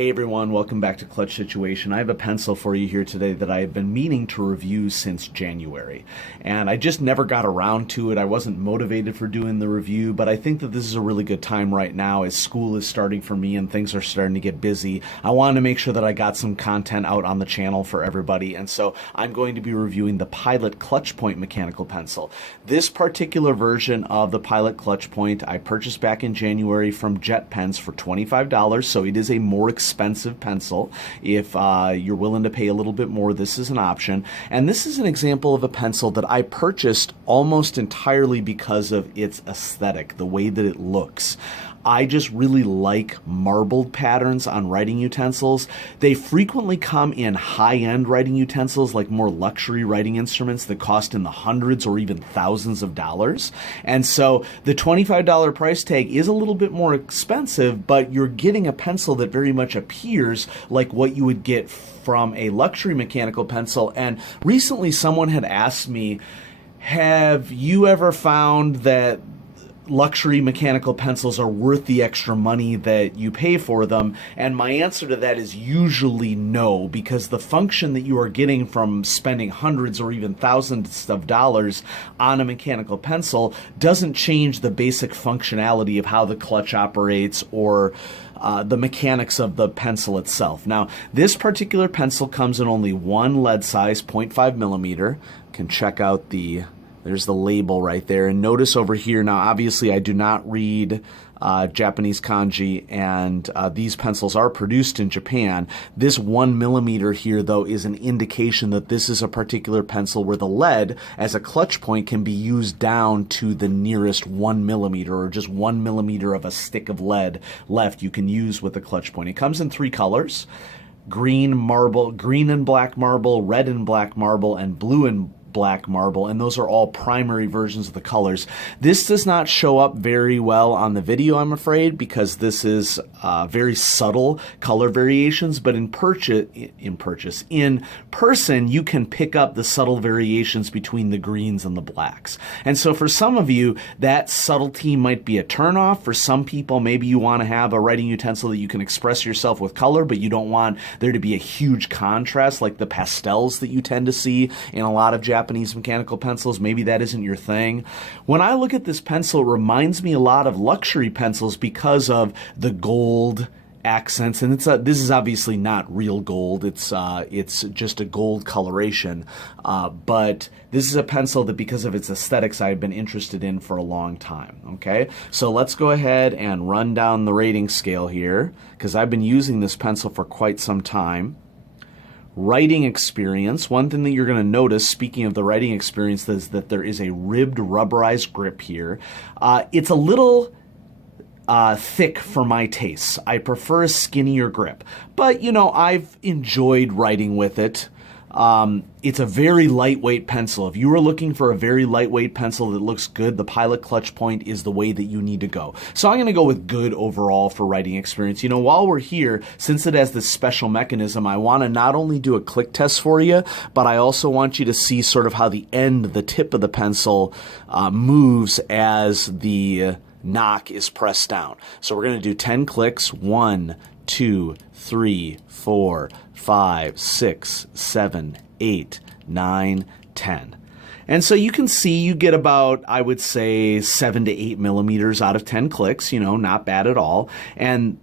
Hey everyone, welcome back to Clutch Situation. I have a pencil for you here today that I have been meaning to review since January. And I just never got around to it. I wasn't motivated for doing the review, but I think that this is a really good time right now as school is starting for me and things are starting to get busy. I wanted to make sure that I got some content out on the channel for everybody, and so I'm going to be reviewing the Pilot Clutch Point mechanical pencil. This particular version of the Pilot Clutch Point I purchased back in January from Jet Pens for $25, so it is a more expensive pencil. If you're willing to pay a little bit more, this is an option. And this is an example of a pencil that I purchased almost entirely because of its aesthetic, the way that it looks. I just really like marbled patterns on writing utensils. They frequently come in high-end writing utensils, like more luxury writing instruments that cost in the hundreds or even thousands of dollars. And so the $25 price tag is a little bit more expensive, but you're getting a pencil that very much appears like what you would get from a luxury mechanical pencil. And recently someone had asked me, have you ever found that luxury mechanical pencils are worth the extra money that you pay for them? And my answer to that is usually no, because the function that you are getting from spending hundreds or even thousands of dollars on a mechanical pencil doesn't change the basic functionality of how the clutch operates or the mechanics of the pencil itself. Now, this particular pencil comes in only one lead size, 0.5 millimeter. You can check out there's the label right there. And notice over here, now obviously I do not read Japanese kanji, and these pencils are produced in Japan. This 1 millimeter here, though, is an indication that this is a particular pencil where the lead as a clutch point can be used down to the nearest 1 millimeter, or just 1 millimeter of a stick of lead left you can use with the clutch point. It comes in 3 colors: green marble, green and black marble, red and black marble, and blue and black marble, and those are all primary versions of the colors. This does not show up very well on the video, I'm afraid, because this is very subtle color variations, but in person you can pick up the subtle variations between the greens and the blacks. And so for some of you, that subtlety might be a turnoff. For some people, maybe you want to have a writing utensil that you can express yourself with color, but you don't want there to be a huge contrast like the pastels that you tend to see in a lot of Japanese mechanical pencils. Maybe that isn't your thing. When I look at this pencil, it reminds me a lot of luxury pencils because of the gold accents, and this is obviously not real gold. It's just a gold coloration, but this is a pencil that, because of its aesthetics, I've been interested in for a long time. Okay, so let's go ahead and run down the rating scale here, because I've been using this pencil for quite some time. Writing experience. One thing that you're going to notice, speaking of the writing experience, is that there is a ribbed rubberized grip here. It's a little thick for my tastes. I prefer a skinnier grip, but you know, I've enjoyed writing with it. It's a very lightweight pencil. If you are looking for a very lightweight pencil that looks good, the Pilot Clutch Point is the way that you need to go. So I'm going to go with good overall for writing experience. You know, while we're here, since it has this special mechanism, I want to not only do a click test for you, but I also want you to see sort of how the tip of the pencil moves as the knock is pressed down. So we're going to do 10 clicks. 1, 2, 3, 4, 5, 6, 7, 8, 9, 10. And so you can see you get about, I would say, 7 to 8 millimeters out of 10 clicks. You know, not bad at all. And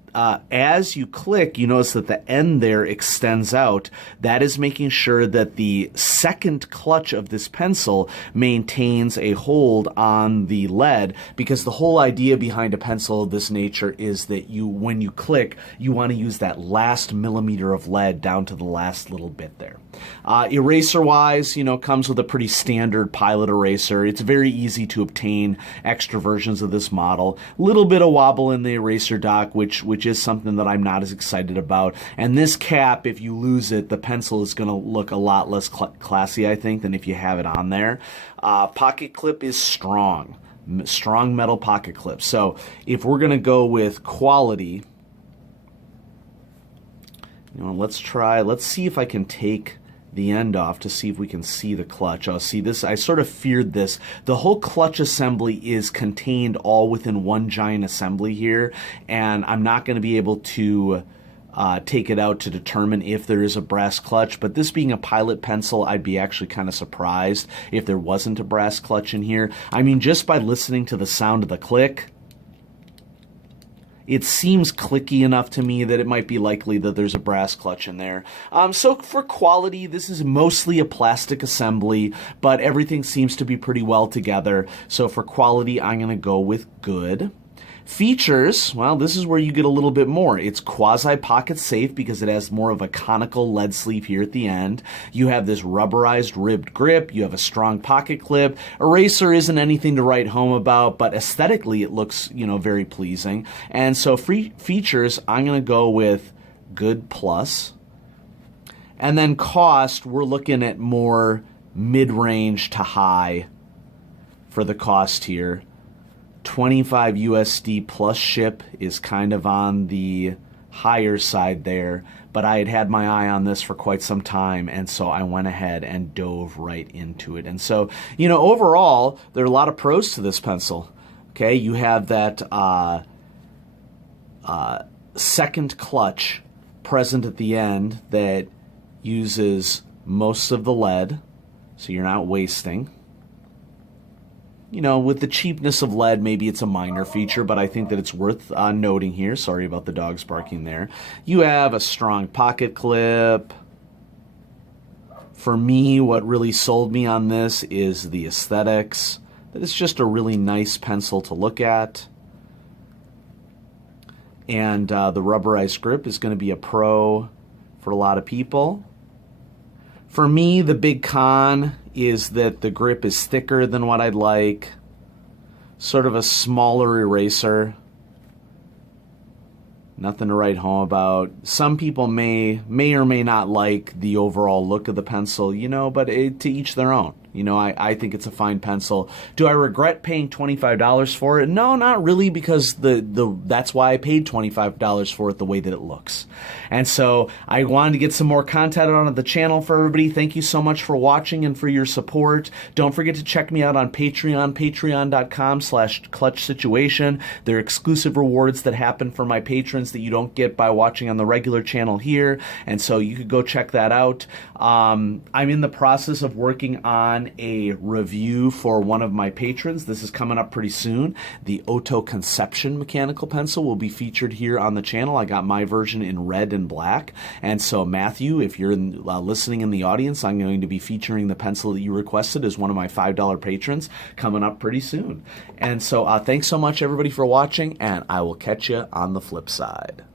as you click, you notice that the end there extends out. That is making sure that the second clutch of this pencil maintains a hold on the lead, because the whole idea behind a pencil of this nature is that when you click, you want to use that last millimeter of lead down to the last little bit there. Eraser-wise, you know, comes with a pretty standard Pilot eraser. It's very easy to obtain extra versions of this model. Little bit of wobble in the eraser dock, which is something that I'm not as excited about. And this cap, if you lose it, the pencil is going to look a lot less classy, I think, than if you have it on there. Pocket clip is strong metal pocket clip. So if we're going to go with quality, you know, let's see if I can take the end off to see if we can see the clutch. Oh, see this, I sort of feared this. The whole clutch assembly is contained all within one giant assembly here, and I'm not going to be able to take it out to determine if there is a brass clutch. But this being a Pilot pencil, I'd be actually kind of surprised if there wasn't a brass clutch in here. I mean, just by listening to the sound of the click, it seems clicky enough to me that it might be likely that there's a brass clutch in there. So for quality, this is mostly a plastic assembly, but everything seems to be pretty well together. So for quality, I'm going to go with good. Features, well, this is where you get a little bit more. It's quasi-pocket safe because it has more of a conical lead sleeve here at the end. You have this rubberized ribbed grip. You have a strong pocket clip. Eraser isn't anything to write home about, but aesthetically it looks, very pleasing. And so features, I'm going to go with good plus. And then cost, we're looking at more mid-range to high for the cost here. 25 USD plus ship is kind of on the higher side there, but I had my eye on this for quite some time, and so I went ahead and dove right into it. And so, overall, there are a lot of pros to this pencil. Okay, you have that second clutch present at the end that uses most of the lead, so you're not wasting. With the cheapness of lead, maybe it's a minor feature, but I think that it's worth noting here. Sorry about the dogs barking there. You have a strong pocket clip. For me, what really sold me on this is the aesthetics. That it's just a really nice pencil to look at. And the rubberized grip is going to be a pro for a lot of people. For me, the big con is that the grip is thicker than what I'd like. Sort of a smaller eraser. Nothing to write home about. Some people may or may not like the overall look of the pencil, but to each their own. I think it's a fine pencil. Do I regret paying $25 for it? No, not really, because that's why I paid $25 for it, the way that it looks. And so I wanted to get some more content on the channel for everybody. Thank you so much for watching and for your support. Don't forget to check me out on Patreon, patreon.com/clutchsituation. There are exclusive rewards that happen for my patrons that you don't get by watching on the regular channel here. And so you could go check that out. I'm in the process of working on a review for one of my patrons. This is coming up pretty soon. The Oto Conception mechanical pencil will be featured here on the channel. I got my version in red and black. And so Matthew, if you're listening in the audience, I'm going to be featuring the pencil that you requested as one of my $5 patrons coming up pretty soon. And so thanks so much everybody for watching, and I will catch you on the flip side.